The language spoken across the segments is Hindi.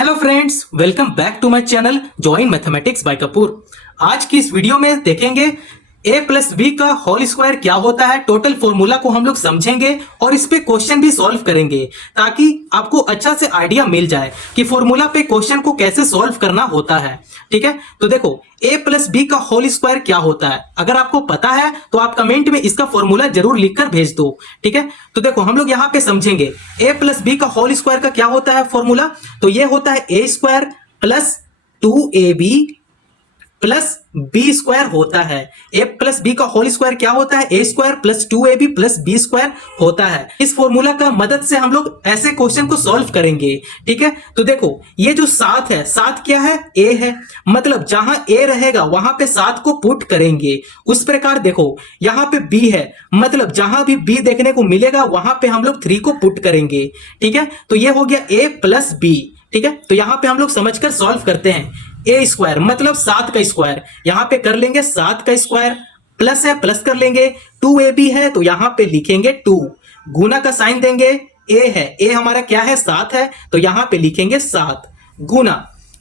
Hello friends, welcome back to my channel join mathematics by Kapoor. आज की इस वीडियो में देखेंगे a प्लस बी का होल स्क्वायर क्या होता है। टोटल फॉर्मूला को हम लोग समझेंगे और इस पे क्वेश्चन भी सॉल्व करेंगे ताकि आपको अच्छा से आइडिया मिल जाए कि फॉर्मूला पे क्वेश्चन को कैसे सॉल्व करना होता है। ठीक है, तो देखो a प्लस बी का होल स्क्वायर क्या होता है। अगर आपको पता है तो आप कमेंट में इसका फॉर्मूला जरूर लिखकर भेज दो। ठीक है, तो देखो हम लोग यहाँ पे समझेंगे a प्लस बी का होल स्क्वायर का क्या होता है फॉर्मूला। तो ये होता है a square plus 2ab plus B square होता है। a प्लस बी का होल स्क्वायर क्या होता है, a square plus 2ab plus B square होता है। इस फॉर्मूला का मदद से हम लोग ऐसे क्वेश्चन को सॉल्व करेंगे। ठीक है, तो देखो ये जो 7 है, 7 क्या है, a है, मतलब जहां a रहेगा वहां पे 7 को पुट करेंगे। उस प्रकार देखो यहां पे b है, मतलब जहां भी b देखने को मिलेगा वहां पे हम लोग 3 को पुट करेंगे। ठीक है, तो ये हो गया a प्लस बी। ठीक है, तो यहां पे हम लोग समझकर सॉल्व करते हैं। ए स्क्वायर मतलब 7 का स्क्वायर, यहां पे कर लेंगे 7 का स्क्वायर, प्लस है प्लस कर लेंगे, 2ab है तो यहां पे लिखेंगे 2, गुना का साइन देंगे, a है, a हमारा क्या है 7 है तो यहां पे लिखेंगे 7, गुना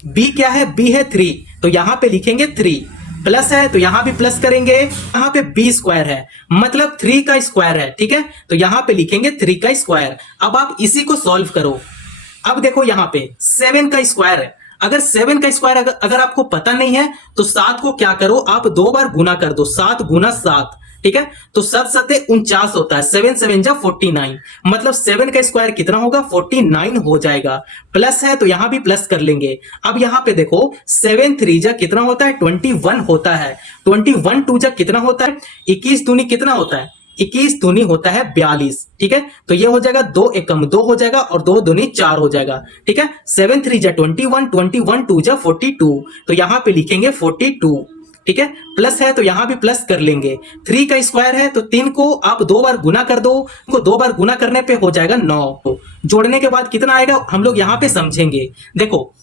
b क्या है, b है 3 तो यहां पे लिखेंगे 3, प्लस है तो यहां भी प्लस करेंगे, यहां पे b स्क्वायर है मतलब 3 का स्क्वायर है। ठीक है, तो यहां पे लिखेंगे 3 का स्क्वायर। अब आप इसी को सॉल्व करो। अब देखो यहां पे 7 का स्क्वायर है, अगर 7 का स्क्वायर अगर आपको पता नहीं है तो 7 को क्या करो, आप 2 बार गुना कर दो, 7 गुना 7। ठीक है, तो 7 सते 49 होता है, 7 7 जा 49, मतलब 7 का स्क्वायर कितना होगा, 49 हो जाएगा। प्लस है तो यहां भी प्लस कर लेंगे। अब यहां पे देखो 7 3 जा कितना होता है, 21 होता है, 21 2 जा कितना होता है, 21 दूनी कितना होता है, 21 दूनी होता है 42। ठीक है, तो ये हो जाएगा 2 एकम 2 हो जाएगा और 2 दूनी 4 हो जाएगा। ठीक है, 7 3 जा 21, 21 2 जा 42, तो यहां पे लिखेंगे 42। ठीक है, प्लस है तो यहां भी प्लस कर लेंगे। 3 का स्क्वायर है तो 3 को आप 2 बार गुना कर दो, को 2 बार गुना करने पे हो जाएगा 9, जोड़ने के बाद कितना आएगा हम लोग यहां पे समझेंगे। देखो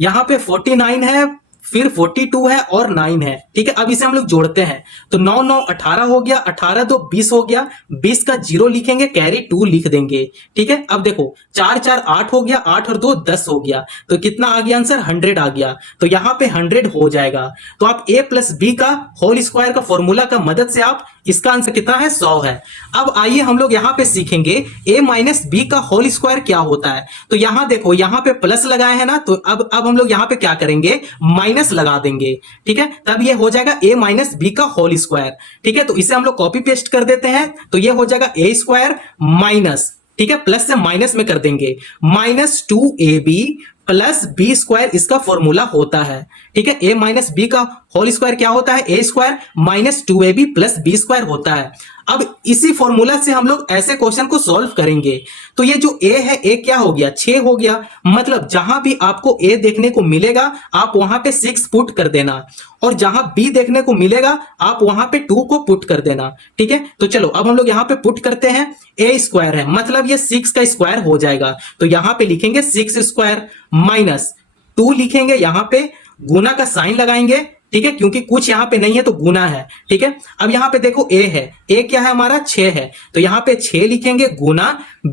यहां पे 49 है, फिर 42 है और 9 है। ठीक है, अब इसे हम लोग जोड़ते हैं तो 9 9 18 हो गया, 18 2 20 हो गया, 20 का 0 लिखेंगे, कैरी 2 लिख देंगे। ठीक है, अब देखो 4 4 8 हो गया, 8 और 2 10 हो गया, तो कितना आ गया आंसर, 100 आ गया, तो यहां पे 100 हो जाएगा। तो आप a प्लस बी का होल स्क्वायर का फॉर्मूला का मदद से आप इसका आंसर कितना है, 100 है। अब आइए हम लोग यहां पे सीखेंगे a माइनस बी का होल स्क्वायर क्या होता है। तो यहां देखो यहां पे प्लस लगाए हैं ना, तो अब हम लोग यहां पे क्या करेंगे, माइनस लगा देंगे। ठीक है, तब ये हो जाएगा a माइनस बी का होल स्क्वायर। ठीक है, तो इसे हम लोग कॉपी पेस्ट कर देते हैं, तो ये हो जाएगा a स्क्वायर माइनस, ठीक है, प्लस से माइनस में कर देंगे, minus 2ab plus B square इसका फॉर्मूला होता है। ठीक है, a माइनस बी का होल स्क्वायर क्या होता है, a square minus 2ab plus B square होता है। अब इसी फॉर्मूला से हम लोग ऐसे क्वेश्चन को सॉल्व करेंगे। तो ये जो a है, a क्या हो गया, 6 हो गया, मतलब जहां भी आपको a देखने को मिलेगा आप वहां पे 6 पुट कर देना, और जहां b देखने को मिलेगा आप वहां पे 2 को पुट कर देना। ठीक है, तो चलो अब हम लोग यहां पे पुट करते हैं, a स्क्वायर है मतलब ये 6 का स्क्वायर हो जाएगा, तो यहां पे लिखेंगे 6 स्क्वायर माइनस 2 लिखेंगे, यहां पे गुना का साइन लगाएंगे। ठीक है, क्योंकि कुछ यहां पे नहीं है तो गुना है। ठीक है, अब यहां पे देखो a है, a क्या है हमारा 6 है, तो यहां पे 6 लिखेंगे, गुना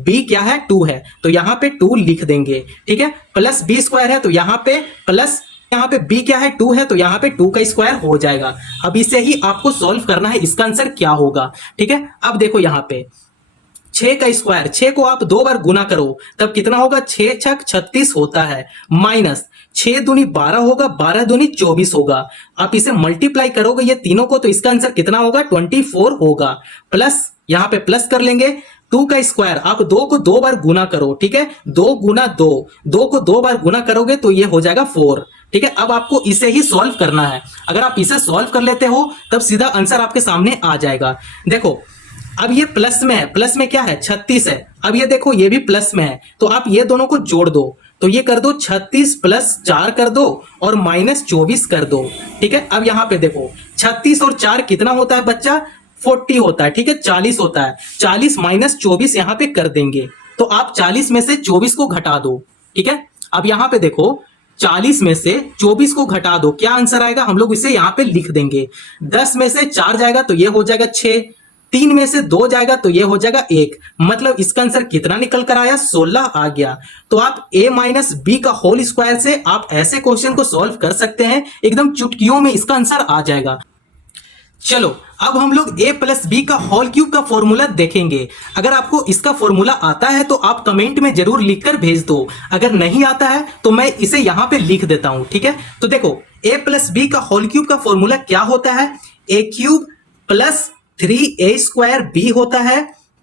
b क्या है 2 है, तो यहां पे 2 लिख देंगे। ठीक है, प्लस b स्क्वायर है तो यहां पे प्लस, यहां पे b क्या है 2 है, तो यहां पे 2 का स्क्वायर हो जाएगा। अब इसे ही आपको सॉल्व करना है, इसका आंसर क्या होगा। ठीक है, अब देखो यहां पे 6 का स्क्वायर, 6 को आप 2 बार गुना करो तब कितना होगा, 6 छक 36 होता है, माइनस 6 दूनी 12 होगा, 12 दूनी 24 होगा। आप इसे मल्टीप्लाई करोगे ये तीनों को तो इसका आंसर कितना होगा, 24 होगा, प्लस यहां पे प्लस कर लेंगे, 2 का स्क्वायर आप 2 को 2 बार गुना करो। ठीक है, 2 गुना 2, 2 को 2 बार गुना करोगे तो ये हो जाएगा 4। ठीक है, अब आपको इसे ही सॉल्व करना है। अगर आप इसे सॉल्व कर लेते हो तब सीधा आंसर आपके सामने आ जाएगा। देखो अब ये प्लस में है, प्लस में क्या है 36 है, अब ये देखो ये भी प्लस में है, तो आप ये दोनों को जोड़ दो, तो ये कर दो 36 प्लस 4 कर दो और माइनस 24 कर दो। ठीक है, अब यहां पे देखो 36 और 4 कितना होता है बच्चा, 40 होता है। ठीक है, 40 होता है, 40 माइनस 24 यहां पे कर देंगे, तो आप 40 में से 24 को घटा दो। ठीक है, अब यहां पे देखो 40 में से 24 को घटा दो, क्या आंसर आएगा, हम लोग इसे यहां पे लिख देंगे, 10 में से 4 जाएगा तो ये हो जाएगा 6, 3 में से 2 जाएगा तो ये हो जाएगा 1, मतलब इसका आंसर कितना निकल कर आया, 16 आ गया। तो आप a माइनस बी का होल स्क्वायर से आप ऐसे क्वेश्चन को सॉल्व कर सकते हैं, एकदम चुटकियों में इसका आंसर आ जाएगा। चलो अब हम लोग a प्लस बी का होल क्यूब का फॉर्मूला देखेंगे। अगर आपको इसका फॉर्मूला आता है तो आप कमेंट में जरूर लिखकर भेज दो, अगर नहीं आता है तो मैं इसे यहां पे लिख देता हूं, ठीक है। तो देखो a प्लस बी का होल क्यूब का फॉर्मूला क्या होता है, a cube plus 3a square B होता है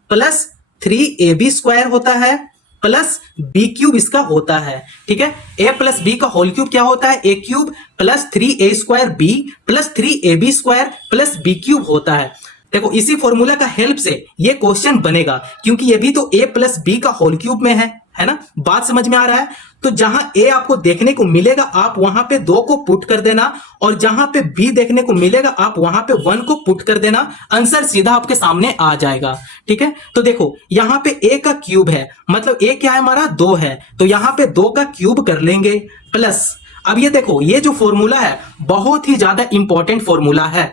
प्लस 3ab स्क्वायर होता है प्लस बी क्यूब इसका होता है, ठीक है। a प्लस बी का होल क्यूब क्या होता है, a cube plus 3a square B plus 3ab square plus B cube होता है। देखो इसी फॉर्मूला का हेल्प से ये क्वेश्चन बनेगा, क्योंकि ये भी तो a प्लस बी का होल क्यूब में है ना, बात समझ में आ रहा है। तो जहां a आपको देखने को मिलेगा आप वहां पे 2 को पुट कर देना, और जहां पे b देखने को मिलेगा आप वहां पे 1 को पुट कर देना, आंसर सीधा आपके सामने आ जाएगा, ठीक है। तो देखो यहां पे a का क्यूब है, मतलब a क्या है हमारा 2 है, तो यहां पे 2 का क्यूब कर लेंगे प्लस। अब ये देखो ये जो फॉर्मूला है बहुत ही ज्यादा इंपॉर्टेंट फॉर्मूला है।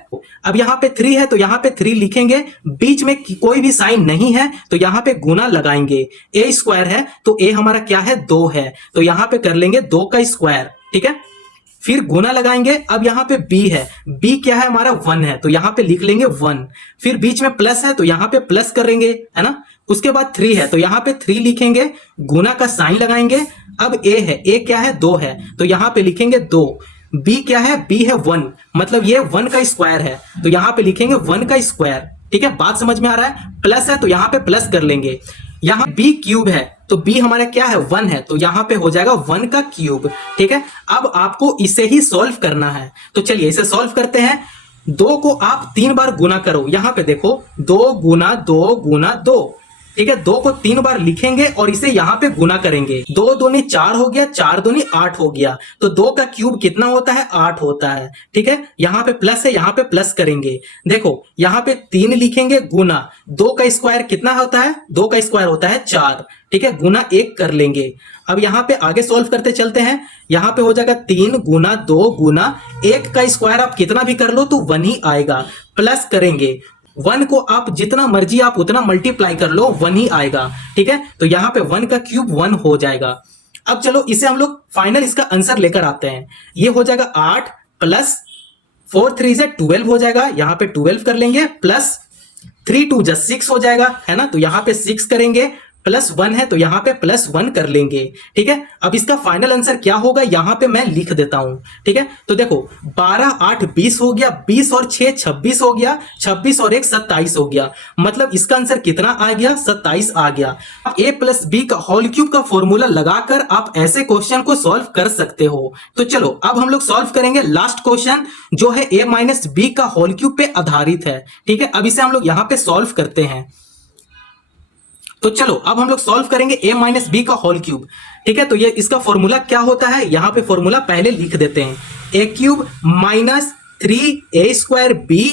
अब यहाँ पे 3 है तो यहाँ पे 3 लिखेंगे, बीच में कोई भी साइन नहीं है तो यहाँ पे गुना लगाएंगे। a स्क्वायर है तो a हमारा क्या है 2 है, तो यहाँ पे कर लेंगे 2 का स्क्वायर, ठीक है। फिर गुना लगाएंगे। अब यहाँ पे b है, b क्या है हमारा 1 है, तो यहाँ पे लिख लेंगे 1। फिर बीच में प्लस है तो यहाँ पे प्लस करेंगे, है ना। उसके बाद 3 है तो यहाँ पे 3 लिखेंगे, गुना का साइन लगाएंगे। अब a है, a क्या है 2 है, तो यहाँ पे लिखेंगे 2। b क्या है, b है 1, मतलब ये 1 का स्क्वायर है, तो यहाँ पे लिखेंगे 1 का स्क्वायर, ठीक है। बात समझ में आ रहा है। प्लस है तो यहाँ पे प्लस कर लेंगे। यहाँ b क्यूब है तो b हमारा क्या है 1 है, तो यहाँ पे हो जाएगा 1 का क्यूब, ठीक है। अब आपको इसे ही सॉल्व करना है, तो चलिए इसे सॉल्व करते हैं। 2 को आप 3 बार गुना करो, यहाँ पे देखो 2 गुना 2 गुना 2, ठीक है। 2 को 3 बार लिखेंगे और इसे यहाँ पे गुना करेंगे। 2 दूनी 4 हो गया, 4 दूनी 8 हो गया, तो 2 का क्यूब कितना होता है 8 होता है, ठीक है। यहाँ पे प्लस है, यहाँ पे प्लस करेंगे। देखो यहाँ पे 3 लिखेंगे, गुना 2 का स्क्वायर कितना होता है, 2 का स्क्वायर होता है 4, ठीक है। गुना 1 कर लेंगे। अब यहाँ पे आगे सॉल्व करते चलते हैं। यहाँ पे हो जाएगा 3 गुना 2 गुना 1 का स्क्वायर आप कितना भी कर लो तो 1 ही आएगा। प्लस करेंगे, 1 को आप जितना मर्जी आप उतना मल्टीप्लाई कर लो 1 ही आएगा, ठीक है। तो यहाँ पे 1 का क्यूब 1 हो जाएगा। अब चलो इसे हम लोग फाइनल इसका आंसर लेकर आते हैं। ये हो जाएगा 8 प्लस 4 3 से 12 हो जाएगा, यहाँ पे 12 कर लेंगे, प्लस 3 2 जा 6 हो जाएगा, है ना। तो यहाँ पे 6 करेंगे, प्लस 1 है तो यहाँ पे प्लस 1 कर लेंगे, ठीक है। अब इसका फाइनल आंसर क्या होगा यहाँ पे मैं लिख देता हूं, ठीक है। तो देखो 12 8 20 हो गया, 20 और 6 26 हो गया, 26 और 1 27 हो गया, मतलब इसका आंसर कितना आ गया 27 आ गया। a प्लस बी का होल क्यूब का फॉर्मूला लगाकर आप ऐसे क्वेश्चन को सॉल्व कर सकते हो। तो चलो अब हम लोग सॉल्व करेंगे लास्ट क्वेश्चन जो है a माइनस बी का होल क्यूब पे आधारित है, ठीक है। अब इसे हम लोग यहाँ पे सॉल्व करते हैं। तो चलो अब हम लोग सॉल्व करेंगे a माइनस बी का होल क्यूब, ठीक है। तो ये इसका फॉर्मूला क्या होता है, यहाँ पे फॉर्मूला पहले लिख देते हैं। a cube minus 3a square B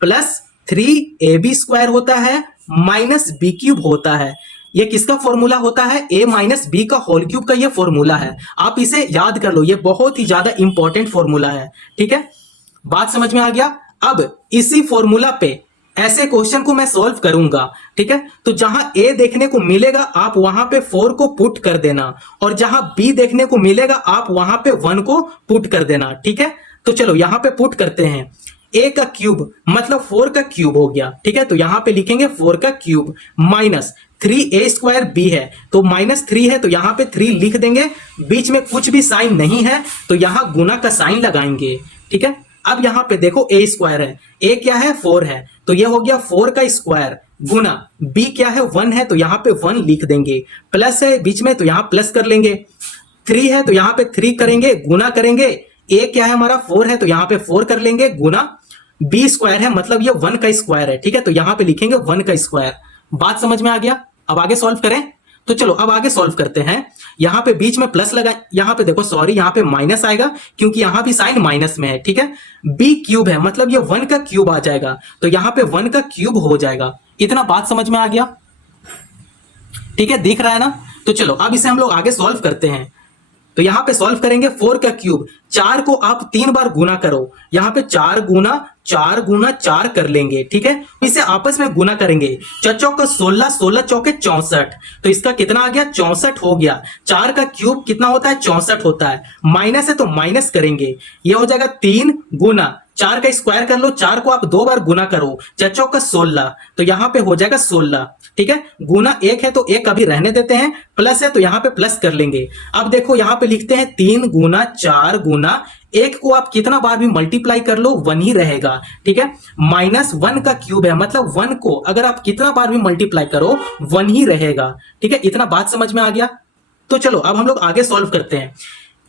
plus 3ab square होता है माइनस बी क्यूब होता है। ये किसका फॉर्मूला होता है, a माइनस बी का होल क्यूब का ये फॉर्मूला है। आप इसे याद कर लो, ये बहुत ही ज्यादा इंपॉर्टेंट फॉर्मूला है, ठीक है। बात समझ में आ गया। अब इसी फॉर्मूला पे ऐसे क्वेश्चन को मैं सॉल्व करूंगा, ठीक है। तो जहां a देखने को मिलेगा आप वहां पे 4 को पुट कर देना, और जहां b देखने को मिलेगा आप वहां पे 1 को पुट कर देना, ठीक है। तो चलो यहां पे पुट करते हैं। a का क्यूब मतलब 4 का क्यूब हो गया, ठीक है। तो यहां पे लिखेंगे 4 का cube minus 3a square b है, तो माइनस 3 है तो यहां पे 3 लिख देंगे, बीच में कुछ भी साइन नहीं है तो यहां गुना का साइन लगाएंगे, ठीक है। अब यहां पे देखो a स्क्वायर है, a क्या है 4 है, तो ये हो गया 4 का स्क्वायर, गुना b क्या है 1 है तो यहां पे 1 लिख देंगे, प्लस है बीच में तो यहां प्लस कर लेंगे, 3 है तो यहां पे 3 करेंगे, गुना करेंगे, a क्या है हमारा 4 है तो यहां पे 4 कर लेंगे, गुना b स्क्वायर है मतलब ये 1 का स्क्वायर है, ठीक है। तो यहां पे लिखेंगे 1 का स्क्वायर। बात समझ में आ गया। अब आगे सॉल्व करें। तो चलो अब आगे सॉल्व करते हैं। यहां पे बीच में प्लस लगा, यहां पे देखो सॉरी यहां पे माइनस आएगा क्योंकि यहां भी साइन माइनस में है, ठीक है। b क्यूब है मतलब ये 1 का क्यूब आ जाएगा, तो यहां पे 1 का क्यूब हो जाएगा। इतना बात समझ में आ गया, ठीक है, दिख रहा है ना। तो चलो अब इसे हम लोग आगे सॉल्व करते हैं। तो यहां पे सॉल्व करेंगे 4 का क्यूब, 4 को आप 3 बार गुना करो, यहां पे 4 गुना 4 गुना 4 कर लेंगे, ठीक है। इसे आपस में गुना करेंगे, चौक 16, 16 चौके 64, तो इसका कितना आ गया 64 हो गया। 4 का क्यूब कितना होता है 64 होता है, माइनस है तो माइनस करेंगे, ये हो जाएगा 3 गुना 4 का स्क्वायर कर लो, 4 को आप 2 बार गुना करो, चौक 16, तो यहां पे हो जाएगा 16, ठीक है। गुना 1 है तो 1 अभी रहने देते हैं, प्लस है तो यहां पे प्लस कर लेंगे। अब देखो यहां पे लिखते हैं 3 गुना 4 गुना 1 को आप कितना बार भी मल्टीप्लाई कर लो 1 ही रहेगा, ठीक है। -1 का क्यूब है, मतलब 1 को अगर आप कितना बार भी मल्टीप्लाई करो 1 ही रहेगा, ठीक है। इतना बात समझ में आ गया। तो चलो अब हम लोग आगे सॉल्व करते हैं।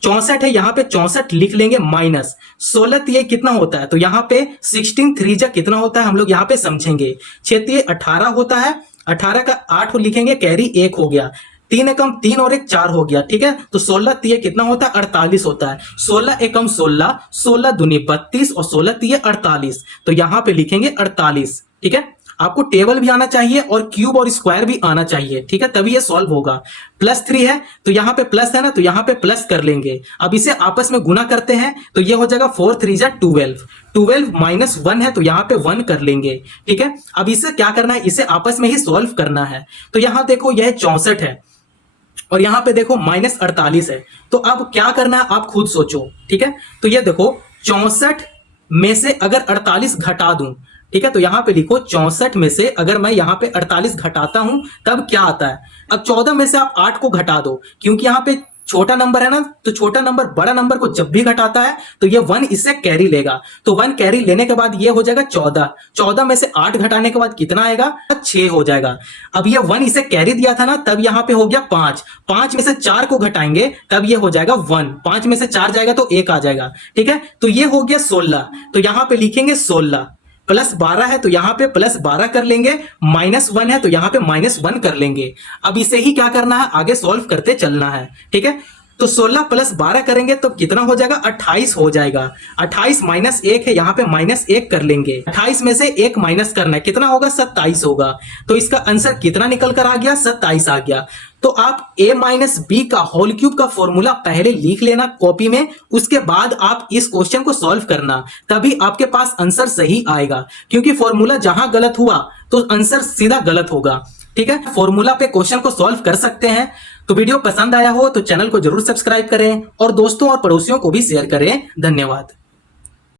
64 है, यहां पे 64 लिख लेंगे, माइनस 16 ये कितना होता है, तो यहां पे 16 3 जा कितना होता है हम लोग यहां पे समझेंगे। 6 18 होता है, 18 का 8 लिखेंगे, कैरी 1 हो गया, 3 एकम 3 और 1 4 हो गया, ठीक है। तो 16 तिये कितना होता है 48 होता है, 16 एकम 16, 16 दूनी 32 और 16 तिये 48, तो यहां पे लिखेंगे 48, ठीक है। आपको टेबल भी आना चाहिए और क्यूब और स्क्वायर भी आना चाहिए, ठीक है, तभी ये सॉल्व होगा। +3 है तो यहां पे प्लस है ना, तो यहां पे प्लस कर लेंगे। अब इसे आपस में गुना करते हैं तो ये हो जाएगा 4 3 जा 12, 12 -1 है तो यहां पे 1 कर लेंगे, ठीक है। अब इसे क्या करना है, इसे आपस में ही सॉल्व करना है। तो यहां देखो यह 64 है और यहां पे देखो -48 है, तो अब क्या करना है आप खुद सोचो, ठीक है। तो ये देखो 64 में से अगर 48 घटा दूं, ठीक है, तो यहां पे लिखो 64 में से अगर मैं यहां पे 48 घटाता हूं तब क्या आता है। अब 14 में से आप 8 को घटा दो, क्योंकि यहां पे छोटा नंबर है ना, तो छोटा नंबर बड़ा नंबर को जब भी घटाता है तो ये 1 इससे कैरी लेगा, तो 1 कैरी लेने के बाद ये हो जाएगा 14, 14 में से 8 घटाने के बाद कितना आएगा 6 हो जाएगा। अब ये 1 इसे कैरी दिया था ना, तब यहां पे हो गया 5, 5 में से 4 को घटाएंगे तब ये हो जाएगा 1, 5 में से 4 जाएगा तो 1 आ जाएगा, ठीक है। तो ये हो गया 16, तो यहां पे लिखेंगे 16, +12 है तो यहां पे +12 कर लेंगे, -1 है तो यहां पे -1 कर लेंगे। अब इसे ही क्या करना है, आगे सॉल्व करते चलना है, ठीक है। तो 16 + 12 करेंगे तो कितना हो जाएगा 28 हो जाएगा। 28 -1 है, यहां पे -1 कर लेंगे, 28 में से 1 माइनस करना है, कितना होगा 27 होगा। तो इसका आंसर कितना निकल कर आ गया 27 आ गया। तो आप a - b का होल क्यूब का फॉर्मूला पहले लिख लेना कॉपी में, उसके बाद आप इस क्वेश्चन को सॉल्व करना, तभी आपके पास आंसर सही आएगा, क्योंकि फॉर्मूला जहां गलत हुआ तो आंसर सीधा गलत होगा, ठीक है। फॉर्मूला पे क्वेश्चन को सॉल्व कर सकते हैं। तो वीडियो पसंद आया हो तो चैनल को जरूर सब्सक्राइब करें और दोस्तों और पड़ोसियों को भी शेयर करें। धन्यवाद।